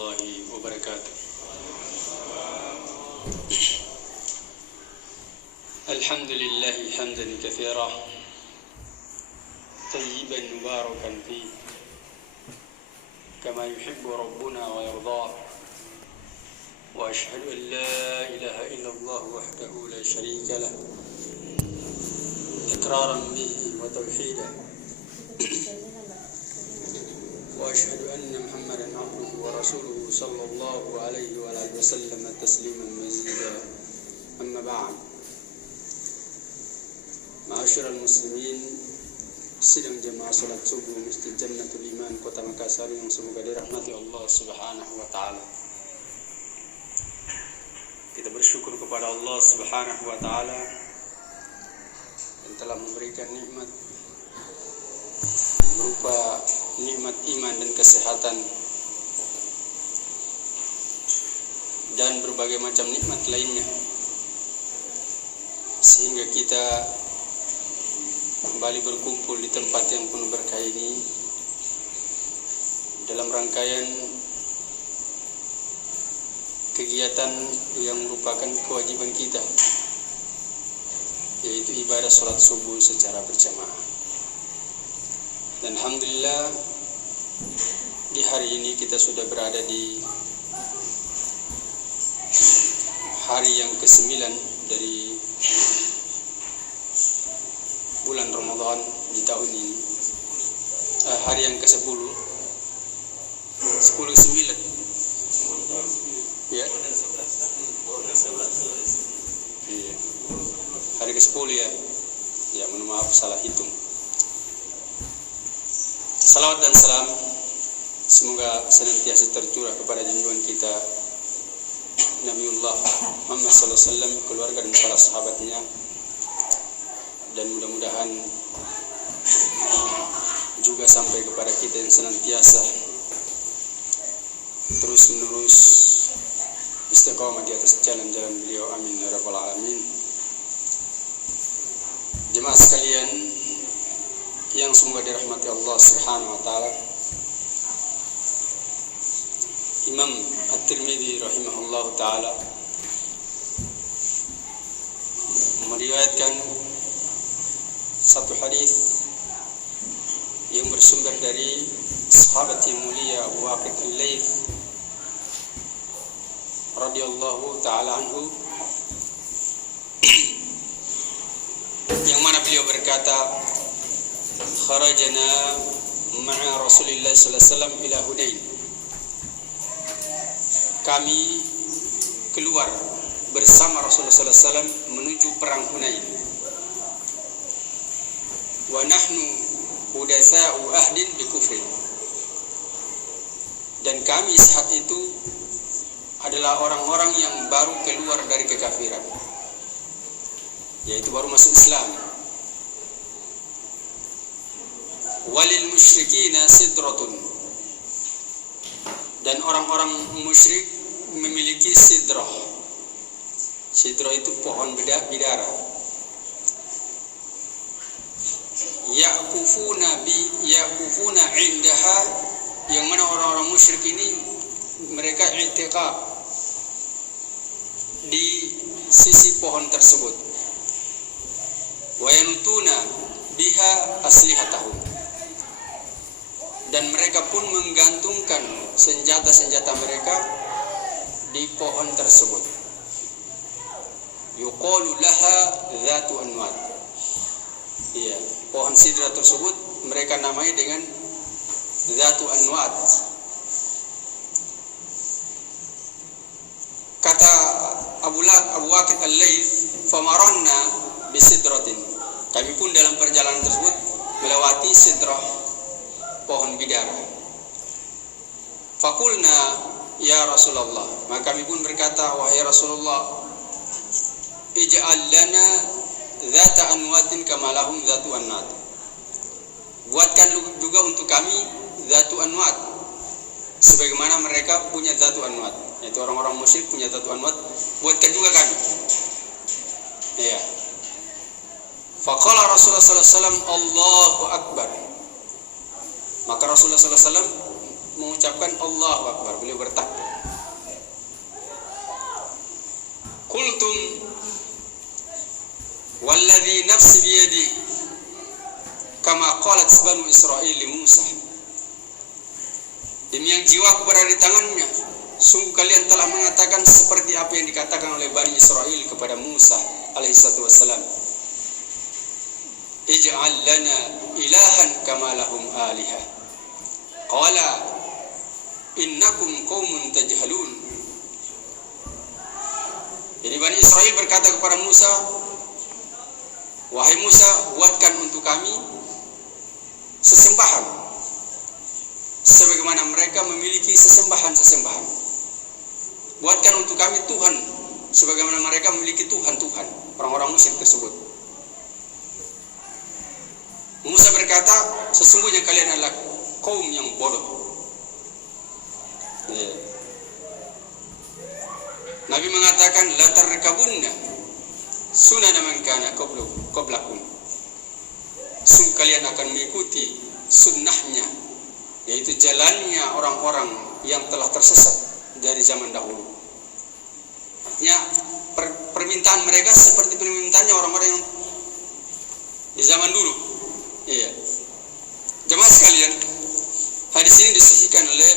warahmatullahi wabarakatuh. Alhamdulillahi hamdan katsira tayyiban mubarakan fi kama yuhibbu rabbuna wa yarda. Wa ashhadu an la ilaha illallah wahdahu la sharika lah iqraran bihi wa tauhidan. وأشهد أن محمدًا عبده ورسوله صلى الله عليه وآله وسلم تسليمًا مزيدا. أما بعد، معاشر المسlimin, sidang jemaah salat subuh Masjid Jannatul Iman Kota Makassar yang semoga dirahmati Allah Subhanahu wa taala. Kita bersyukur kepada Allah Subhanahu wa taala yang telah memberikan nikmat berupa nikmat iman dan kesehatan dan berbagai macam nikmat lainnya, sehingga kita kembali berkumpul di tempat yang penuh berkah ini dalam rangkaian kegiatan yang merupakan kewajiban kita, yaitu ibadah salat subuh secara berjamaah. Dan alhamdulillah, di hari ini kita sudah berada di hari yang ke-9 dari bulan Ramadan di tahun ini. Hari yang ke-10 10 9 ya. Iya. Hari ke-10 ya. Ya, mohon maaf salah hitung. Salawat dan salam semoga senantiasa tercurah kepada junjungan kita Nabiullah Muhammad SAW, keluarga dan para sahabatnya, dan mudah-mudahan juga sampai kepada kita yang senantiasa terus menerus istiqamah di atas jalan-jalan beliau, amin ya rabbal alamin. Jemaah sekalian yang semoga dirahmati Allah Subhanahu wa taala, Imam At-Tirmidzi rahimahullah taala meriwayatkan satu hadis yang bersumber dari sahabat yang mulia Abu Waqid Al-Laits radhiyallahu taala anhu, yang mana beliau berkata, kharajana ma'a Rasulillah sallallahu alaihi wasallam ila Hunain. Kami keluar bersama Rasulullah sallallahu alaihi wasallam menuju perang Hunain. Wa nahnu hudatsa'u ahdin bi kufrin. Dan kami saat itu adalah orang-orang yang baru keluar dari kekafiran, yaitu baru masuk Islam. Walil musyrikina sidratun, dan orang-orang musyrik memiliki sidrah. Sidrah itu pohon bidara. Yaqufuna indaha, yang mana orang-orang musyrik ini mereka i'tiqaf di sisi pohon tersebut. Wa yanutuna biha aslihatahum, dan mereka pun menggantungkan senjata-senjata mereka di pohon tersebut. Yuqalu laha dzatu anwat. Iya, pohon sidra tersebut mereka namai dengan dzatu anwat. Kata Abu Waqid Al-Laits, famaronna bisidratin. Kami pun dalam perjalanan tersebut melewati sidrah, pohon bidara. Fakulna ya Rasulullah, maka kami pun berkata, wahai Rasulullah, ij'al lana dzata anwatin kama lahum dzatu anwat. Buatkan juga untuk kami dzatu anwat, sebagaimana mereka punya dzatu anwat, yaitu orang-orang musyrik punya dzatu anwat, buatkan juga kami. Ya. Faqala Rasulullah sallallahu alaihi wasallam, Allahu akbar. Maka Rasulullah sallallahu alaihi wasallam mengucapkan Allahu Akbar, beliau bertakbir. Qultum walladhi nafsi biyadi kama qalat Banu Israil li Musa. Demi yang jiwaku berada di tangannya, sungguh kalian telah mengatakan seperti apa yang dikatakan oleh Bani Israel kepada Musa alaihissalatu wassalam. Ij'al lana ilahan kama lahum alihah. Qala innakum qaumun tajhalun. Jadi Bani Israel berkata kepada Musa, wahai Musa, buatkan untuk kami sesembahan sebagaimana mereka memiliki sesembahan-sesembahan. Buatkan untuk kami Tuhan sebagaimana mereka memiliki Tuhan-Tuhan, orang-orang musyrik tersebut. Musa berkata, sesungguhnya kalian adalah kaum yang bodoh. Nabi mengatakan, la tarkabunna sunana man kana qablakum. Sungguh kalian akan mengikuti sunnahnya, yaitu jalannya orang-orang yang telah tersesat dari zaman dahulu. Artinya permintaan mereka seperti permintaannya orang-orang yang di zaman dulu. Iya. Jemaah sekalian, hadis ini disahihkan oleh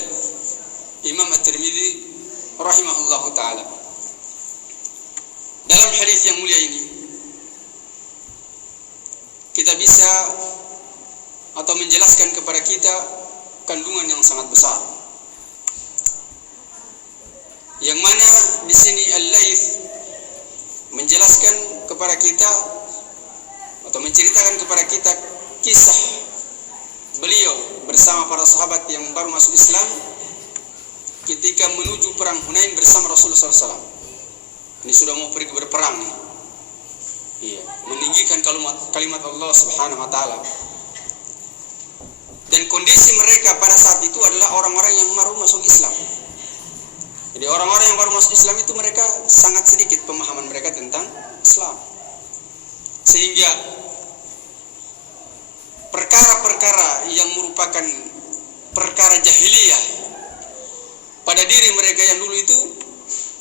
Imam At-Tirmidzi rahimahullahu taala. Dalam hadis yang mulia ini kita bisa atau menjelaskan kepada kita kandungan yang sangat besar. Yang mana di sini Al-Laits menjelaskan kepada kita atau menceritakan kepada kita kisah beliau bersama para sahabat yang baru masuk Islam ketika menuju perang Hunain bersama Rasulullah SAW. Ini sudah mau pergi berperang. Iya, meninggikan kalimat Allah Subhanahu wa taala. Dan kondisi mereka pada saat itu adalah orang-orang yang baru masuk Islam. Jadi orang-orang yang baru masuk Islam itu mereka sangat sedikit pemahaman mereka tentang Islam. Sehingga perkara-perkara yang merupakan perkara jahiliyah pada diri mereka yang dulu itu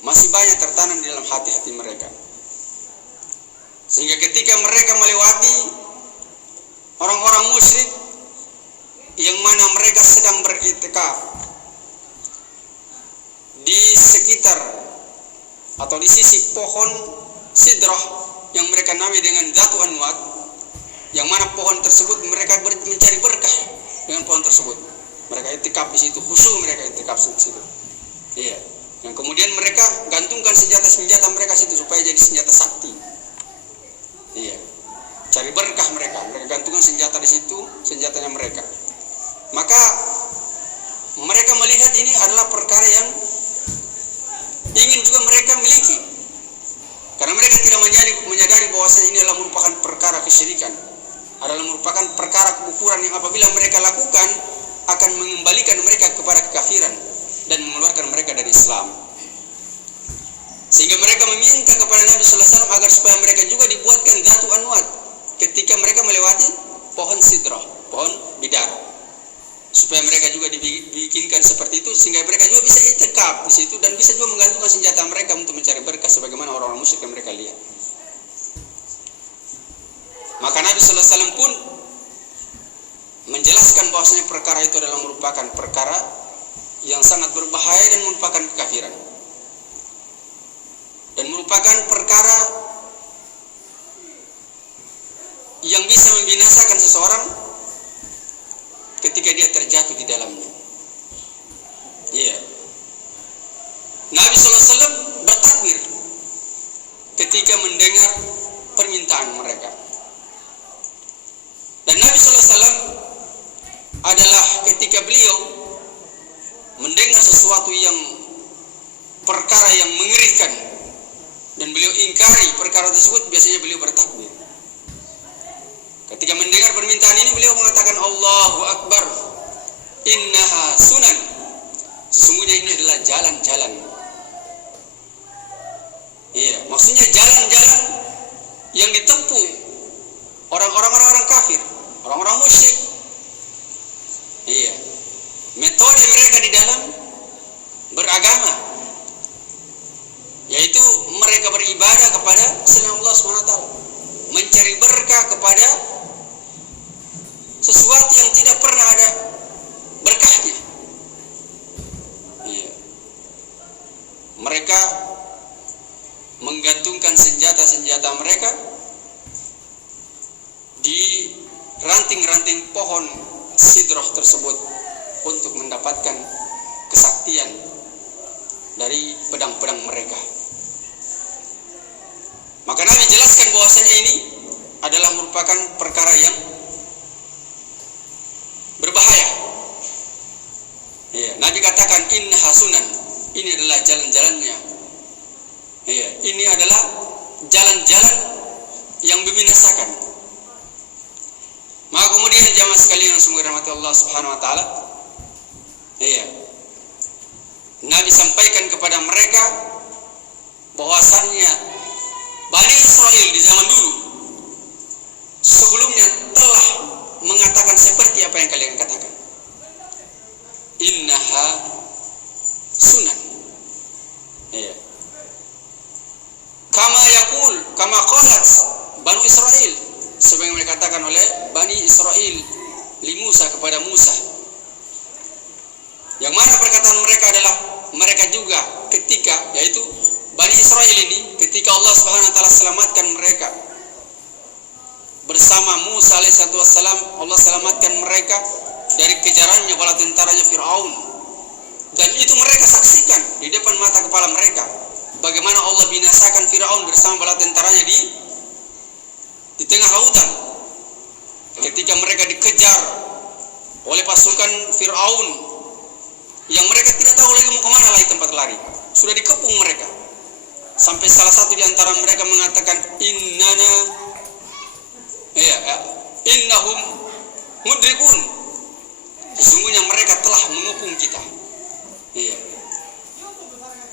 masih banyak tertanam di dalam hati-hati mereka. Sehingga ketika mereka melewati orang-orang musyrik yang mana mereka sedang beriktikaf di sekitar atau di sisi pohon sidrah yang mereka namai dengan Dzatu Anwat, yang mana pohon tersebut mereka mencari berkah dengan pohon tersebut. Mereka iktikaf di situ, khusyuk mereka iktikaf di situ. Iya. Yang kemudian mereka gantungkan senjata-senjata mereka situ supaya jadi senjata sakti. Iya. Cari berkah mereka gantungkan senjata di situ, senjatanya mereka. Maka mereka melihat ini adalah perkara yang ingin juga mereka miliki. Karena mereka tidak menyadari bahwasanya ini adalah merupakan perkara kesyirikan. Adalah merupakan perkara kekufuran yang apabila mereka lakukan akan mengembalikan mereka kepada kekafiran dan mengeluarkan mereka dari Islam. Sehingga mereka meminta kepada Nabi sallallahu alaihi wasallam agar supaya mereka juga dibuatkan Dzatu Anwat ketika mereka melewati pohon sidrah, pohon bidara. Supaya mereka juga dibikinkan seperti itu sehingga mereka juga bisa iktikaf di situ dan bisa juga menggantungkan senjata mereka untuk mencari berkah sebagaimana orang-orang musyrik yang mereka lihat. Maka Nabi sallallahu alaihi wasallam pun menjelaskan bahwasanya perkara itu adalah merupakan perkara yang sangat berbahaya dan merupakan kekafiran. Dan merupakan perkara yang bisa membinasakan seseorang ketika dia terjatuh di dalamnya. Iya. Nabi sallallahu alaihi wasallam bertakbir ketika mendengar permintaan mereka. Dan Nabi sallallahu alaihi wasallam adalah ketika beliau mendengar sesuatu yang perkara yang mengerikan dan beliau ingkari perkara tersebut, biasanya beliau bertakbir. Ketika mendengar permintaan ini beliau mengatakan Allahu Akbar, innaha sunan, sesungguhnya ini adalah jalan-jalan. Iya, maksudnya jalan-jalan yang ditempuh orang kafir, orang-orang musyrik. Iya. metode mereka di dalam beragama, yaitu mereka beribadah kepada selain Allah SWT, mencari berkah kepada sesuatu yang tidak pernah ada berkahnya. Iya. Mereka menggantungkan senjata-senjata mereka di ranting-ranting pohon sidrah tersebut untuk mendapatkan kesaktian dari pedang-pedang mereka. Maka Nabi jelaskan bahwasanya ini adalah merupakan perkara yang berbahaya. Ya, Nabi katakan innaha sunan, ini adalah jalan-jalannya. Ya, ini adalah jalan-jalan yang membinasakan. Maka kemudian jamaah sekalian yang semoga rahmat Allah Subhanahu wa taala, ya, Nabi sampaikan kepada mereka bahwasannya Bani Israel di zaman dulu sebelumnya telah mengatakan seperti apa yang kalian katakan. Innaha sunan. Ya. Kama qalat Bani Israel, sebagaimana dikatakan oleh Bani Israel li Musa kepada Musa. Yang mana perkataan mereka adalah mereka juga ketika, yaitu Bani Israel ini ketika Allah Subhanahu wa taala selamatkan mereka bersama Musa alaihissalam, Allah selamatkan mereka dari kejarannya bala tentaranya Firaun, dan itu mereka saksikan di depan mata kepala mereka bagaimana Allah binasakan Firaun bersama bala tentaranya di tengah lautan ketika mereka dikejar oleh pasukan Firaun yang mereka tidak tahu lagi mau kemana lagi tempat lari, sudah dikepung mereka. Sampai salah satu di antara mereka mengatakan innahum mudrikun, sesungguhnya mereka telah mengepung kita. Iya.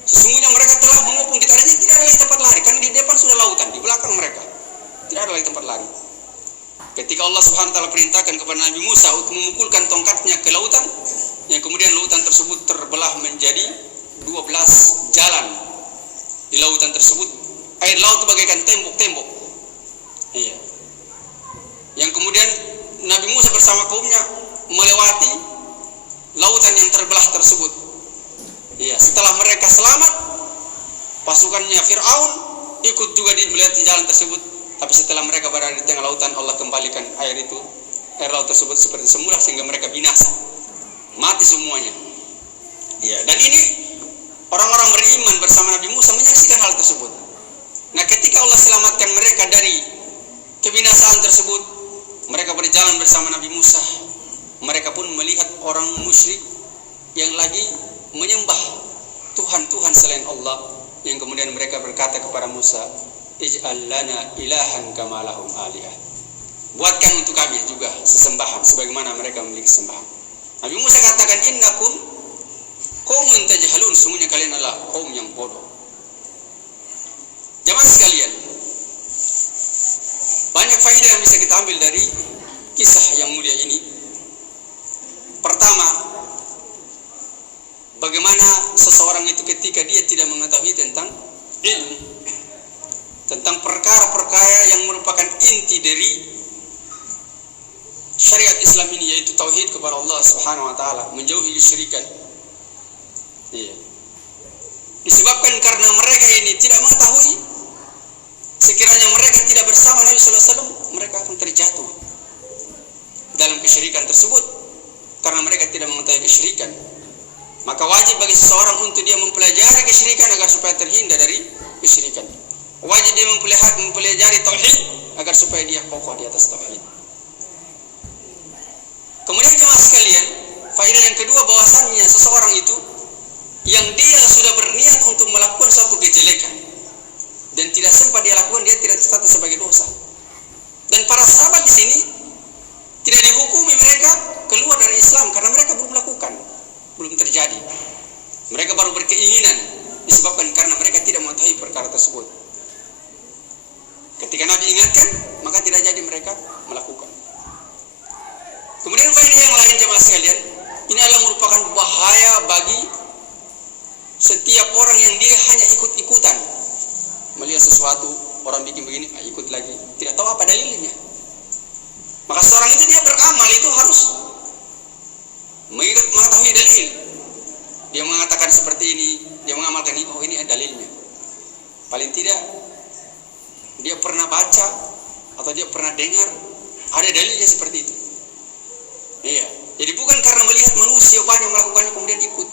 Sesungguhnya mereka telah mengepung kita. Artinya tidak ada lagi tempat lari, kan di depan sudah lautan, di belakang mereka tidak ada lagi tempat lari. Ketika Allah Subhanahu wa taala perintahkan kepada Nabi Musa untuk memukulkan tongkatnya ke lautan, yang kemudian lautan tersebut terbelah menjadi 12 jalan. Di lautan tersebut air laut bagaikan tembok-tembok. Iya. Yang kemudian Nabi Musa bersama kaumnya melewati lautan yang terbelah tersebut. Iya, setelah mereka selamat, pasukannya Firaun ikut juga melewati jalan tersebut. Tapi setelah mereka berada di tengah lautan, Allah kembalikan air laut tersebut seperti semula sehingga mereka binasa, mati semuanya. Iya, dan ini orang-orang beriman bersama Nabi Musa menyaksikan hal tersebut. Nah, ketika Allah selamatkan mereka dari kebinasaan tersebut, mereka berjalan bersama Nabi Musa. Mereka pun melihat orang musyrik yang lagi menyembah Tuhan-Tuhan selain Allah, yang kemudian mereka berkata kepada Musa, ij'al lana ilahan kama lahum alihah. Buatkan untuk kami juga sesembahan sebagaimana mereka memiliki sembahan. Nabi Musa katakan, innakum qaumun tajhalun, sungguhnya kalian adalah kaum yang bodoh. Jamaah sekalian, banyak faedah yang bisa kita ambil dari kisah yang mulia ini. Pertama, bagaimana seseorang itu ketika dia tidak mengetahui tentang ilmu, tentang perkara-perkara yang merupakan inti dari syariat Islam ini, yaitu tauhid kepada Allah Subhanahu wa taala, menjauhi kesyirikan. Iya. Disebabkan karena mereka ini tidak mengetahui, sekiranya mereka tidak bersama Nabi sallallahu alaihi wasallam, mereka akan terjatuh dalam kesyirikan tersebut karena mereka tidak mengetahui kesyirikan. Maka wajib bagi seseorang untuk dia mempelajari kesyirikan agar supaya terhindar dari kesyirikan. Wajib dia mempelajari tauhid agar supaya dia kokoh di atas tauhid. Kemudian jemaah sekalian, faedah yang kedua bahwasannya seseorang itu yang dia sudah berniat untuk melakukan suatu kejelekan dan tidak sempat dia lakukan, dia tidak tercatat sebagai dosa. Dan para sahabat di sini tidak dihukumi mereka keluar dari Islam karena mereka belum melakukan, belum terjadi. Mereka baru berkeinginan disebabkan karena mereka tidak mengetahui perkara tersebut. Ketika Nabi ingatkan, maka tidak jadi mereka melakukan. Kemudian faedah yang lain jemaah sekalian, Ini adalah merupakan bahaya bagi setiap orang yang dia hanya ikut-ikutan. Melihat sesuatu, orang bikin begini, ikut lagi. Tidak tahu apa dalilnya. Maka seorang itu dia beramal itu harus mengetahui dalil. Dia mengatakan seperti ini, dia mengamalkan ini, oh ini ada dalilnya. Paling tidak dia pernah baca atau dia pernah dengar ada dalilnya seperti itu. Iya. Jadi bukan karena melihat manusia banyak melakukannya kemudian ikut.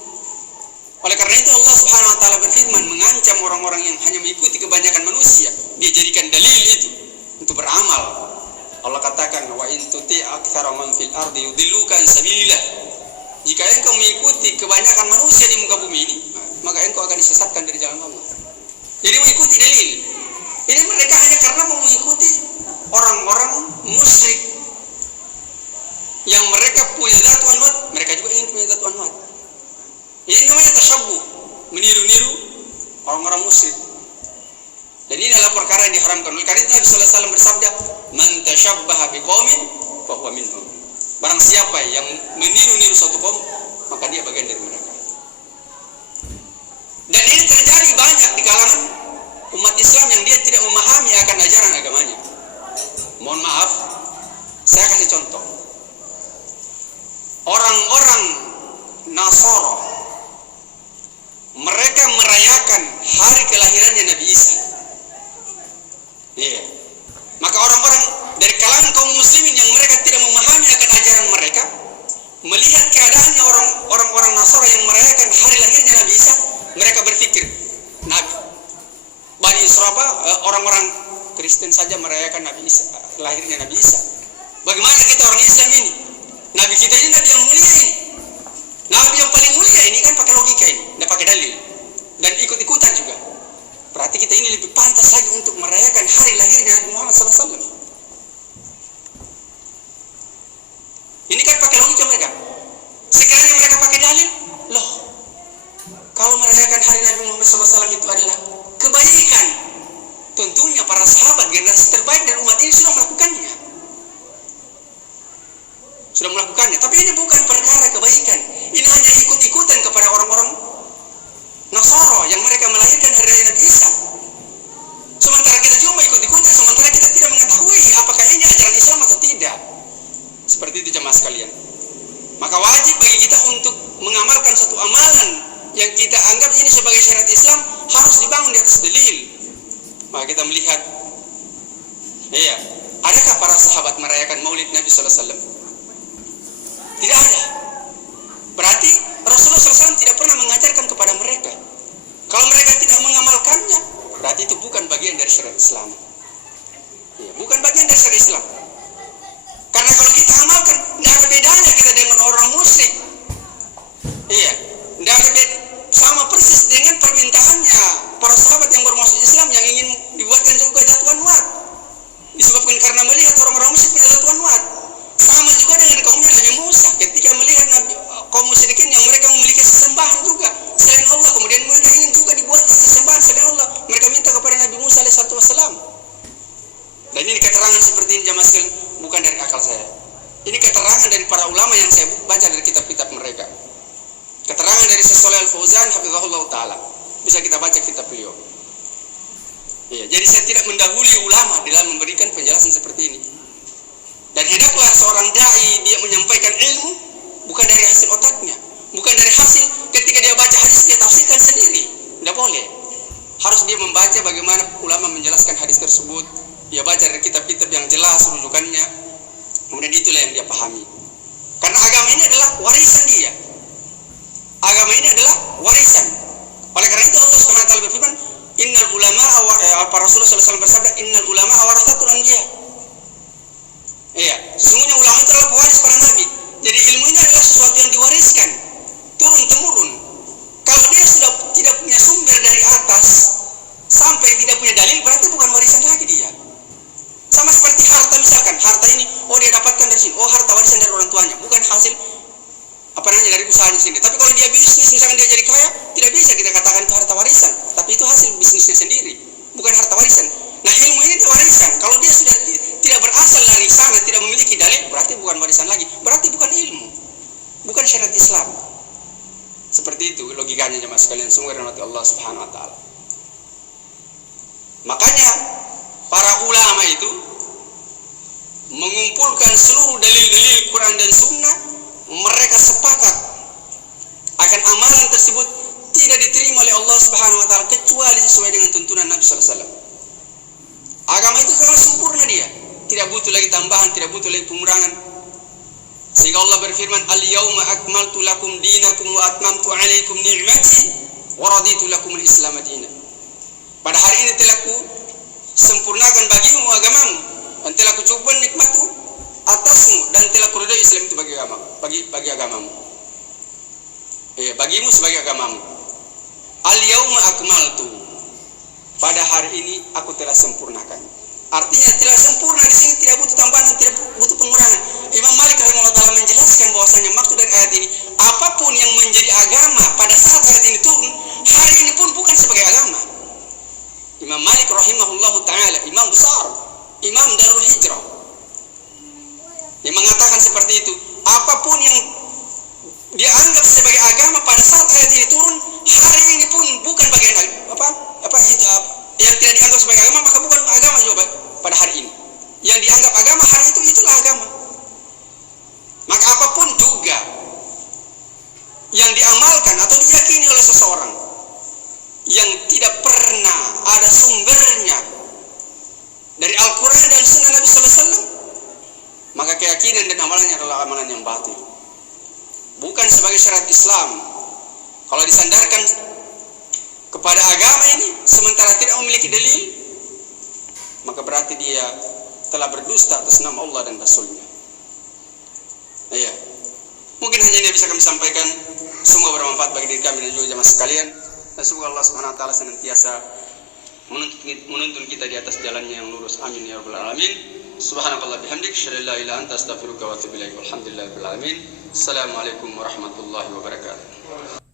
Oleh karena itu Allah Subhanahu wa taala berfirman mengancam orang-orang yang hanya mengikuti kebanyakan manusia, dia jadikan dalil itu untuk beramal. Allah katakan wa in tuti aktsara man fil ardi yudilluka an sabilillah. Jika engkau mengikuti kebanyakan manusia di muka bumi ini, maka engkau akan disesatkan dari jalan Allah. Jadi mengikuti dalil. Ini mereka hanya karena mau mengikuti orang-orang musyrik yang mereka punya zat wa anwat, mereka juga ingin punya zat wa anwat. Ini namanya tasyabbuh, meniru-niru orang-orang musyrik. Dan ini adalah perkara yang diharamkan. Oleh karena itu Nabi sallallahu alaihi wasallam bersabda, "Man tasyabbaha biqaumin fa huwa minhum." Barang siapa yang meniru-niru suatu kaum, maka dia bagian dari mereka. Dan ini terjadi banyak di kalangan umat Islam yang dia tidak memahami akan ajaran agamanya. Mohon maaf, saya kasih contoh. Orang-orang Nasara, mereka merayakan hari kelahirannya Nabi Isa. Iya. Maka orang-orang dari kalangan kaum muslimin yang mereka tidak memahami akan ajaran mereka, melihat keadaannya orang-orang Nasara yang merayakan hari lahirnya Nabi Isa, mereka berpikir, Bani Israel, orang-orang Kristen saja merayakan Nabi Isa, lahirnya Nabi Isa. Bagaimana kita orang Islam ini? Nabi kita ini Nabi yang mulia ini. Nabi yang paling mulia ini kan pakai logika ini, tidak pakai dalil. Dan ikut-ikutan juga. Berarti kita ini lebih pantas lagi untuk merayakan hari lahirnya Nabi Muhammad SAW. Ini kan pakai logika mereka. Sekiranya mereka pakai dalil, loh, kalau merayakan hari Nabi Muhammad SAW itu adalah kebaikan, tentunya para sahabat generasi terbaik dan umat ini sudah melakukannya. Tapi ini bukan perkara kebaikan. Ini hanya ikut-ikutan kepada orang-orang Nasara yang mereka melahirkan hari raya Nabi Isa. Sementara kita cuma ikut-ikutan, sementara kita tidak mengetahui apakah ini ajaran Islam atau tidak. Seperti itu jemaah sekalian. Maka wajib bagi kita untuk mengamalkan satu amalan yang kita anggap ini sebagai syariat Islam harus dibangun di atas dalil. Maka kita melihat, iya, adakah para sahabat merayakan Maulid Nabi sallallahu alaihi wasallam? Tidak ada. Berarti Rasulullah SAW tidak pernah mengajarkan kepada mereka. Kalau mereka tidak mengamalkannya, berarti itu bukan bagian dari syariat Islam. Ya, bukan bagian dari syariat Islam. Karena kalau kita amalkan, tidak ada bedanya kita dengan orang musyrik. Iya, tidak ada sama persis dengan permintaannya para sahabat yang bermaksud Islam yang ingin dibuatkan juga jatuhan wat. Disebabkan karena melihat orang-orang musyrik punya jatuhan wat. Sama juga dengan kaumnya Nabi Musa ketika melihat kaum musyrikin yang mereka memiliki sesembahan juga selain Allah, kemudian mereka ingin juga dibuat sesembahan selain Allah, mereka minta kepada Nabi Musa alaihissalam. Dan ini keterangan seperti ini jamaah sekalian bukan dari akal saya. Ini keterangan dari para ulama yang saya baca dari kitab-kitab mereka. Keterangan dari Syekh Shalih Al Fauzan hafizahullah taala. Bisa kita baca kitab beliau. Ya, jadi saya tidak mendahului ulama dalam memberikan penjelasan seperti ini. Dan hendaklah seorang dai dia menyampaikan ilmu bukan dari hasil otaknya, bukan dari hasil ketika dia baca hadis dia tafsirkan sendiri. Tidak boleh. Harus dia membaca bagaimana ulama menjelaskan hadis tersebut. Dia baca dari kitab-kitab yang jelas rujukannya. Kemudian itulah yang dia pahami. Karena agama ini adalah warisan dia. Agama ini adalah warisan. Oleh karena itu Allah Subhanahu wa taala berfirman, "Innal ulama para Rasulullah sallallahu alaihi wasallam bersabda, innal ulama warathatul anbiya." Iya, sesungguhnya ulama itu adalah pewaris para nabi. Jadi ilmu ini adalah sesuatu yang diwariskan turun-temurun. Kalau dia sudah tidak punya sumber dari atas sampai tidak punya dalil, berarti bukan warisan lagi dia. Sama seperti harta misalkan, harta ini dia dapatkan dari sini, harta warisan dari orang tuanya, bukan hasil dari usahanya sendiri. Tapi kalau dia bisnis misalkan dia jadi kaya, tidak bisa kita katakan itu harta warisan, tapi itu hasil bisnisnya sendiri, bukan harta warisan. Nah, ilmu ini itu warisan. Kalau dia sudah tidak berasal dari sana, tidak memiliki dalil, berarti bukan warisan lagi, berarti bukan ilmu. bukan syariat Islam. Seperti itu logikanya jemaah sekalian, semua dirahmati Allah Subhanahu wa taala. Makanya para ulama itu mengumpulkan seluruh dalil-dalil Quran dan Sunnah, mereka sepakat akan amalan tersebut tidak diterima oleh Allah Subhanahu wa taala kecuali sesuai dengan tuntunan Nabi sallallahu alaihi wasallam. Agama itu sangat sempurna dia, tidak butuh lagi tambahan, tidak butuh lagi pengurangan. Sehingga Allah berfirman, "Al-yauma akmaltu lakum dinakum wa atmamtu 'alaikum ni'mati wa raditu lakumul Islam dinan." Pada hari ini telah ku sempurnakan bagimu agamamu dan telah ku cukupkan nikmatku atasmu dan telah ku ridai Islam itu bagi agamamu. Bagimu sebagai agamamu. Al-yauma akmaltu. Pada hari ini aku telah sempurnakan. Artinya telah sempurna di sini, tidak butuh tambahan dan tidak butuh pengurangan. Imam Malik rahimahullah taala menjelaskan bahwasanya maksud dari ayat ini, apapun yang menjadi agama pada saat ayat ini turun, hari ini pun bukan sebagai agama. Imam Malik rahimahullah taala, imam besar, imam Darul Hijrah, dia mengatakan seperti itu, apapun yang dianggap sebagai agama pada saat ayat ini turun, hari ini pun bukan bagian yang tidak dianggap sebagai agama, maka bukan agama juga pada hari ini. Yang dianggap agama hari itu, itulah agama. Maka apapun juga yang diamalkan atau diyakini oleh seseorang yang tidak pernah ada sumbernya dari Al-Quran dan Sunnah Nabi sallallahu alaihi wasallam, maka keyakinan dan amalannya adalah amalan yang batil, bukan sebagai syariat Islam. Kalau disandarkan kepada agama ini sementara tidak memiliki dalil, maka berarti dia telah berdusta atas nama Allah dan Rasulnya. Iya, mungkin hanya ini yang bisa kami sampaikan. Semua bermanfaat bagi diri kami dan juga jemaah sekalian, dan semoga Allah Subhanahu wa taala senantiasa menuntun kita di atas jalannya yang lurus. Amin ya rabbal alamin. Subhanakallah bihamdik, asyhadu an la ilaha illa anta, astaghfiruka wa atubu ilaik. Walhamdulillahirabbil alamin. Assalamualaikum warahmatullahi wabarakatuh.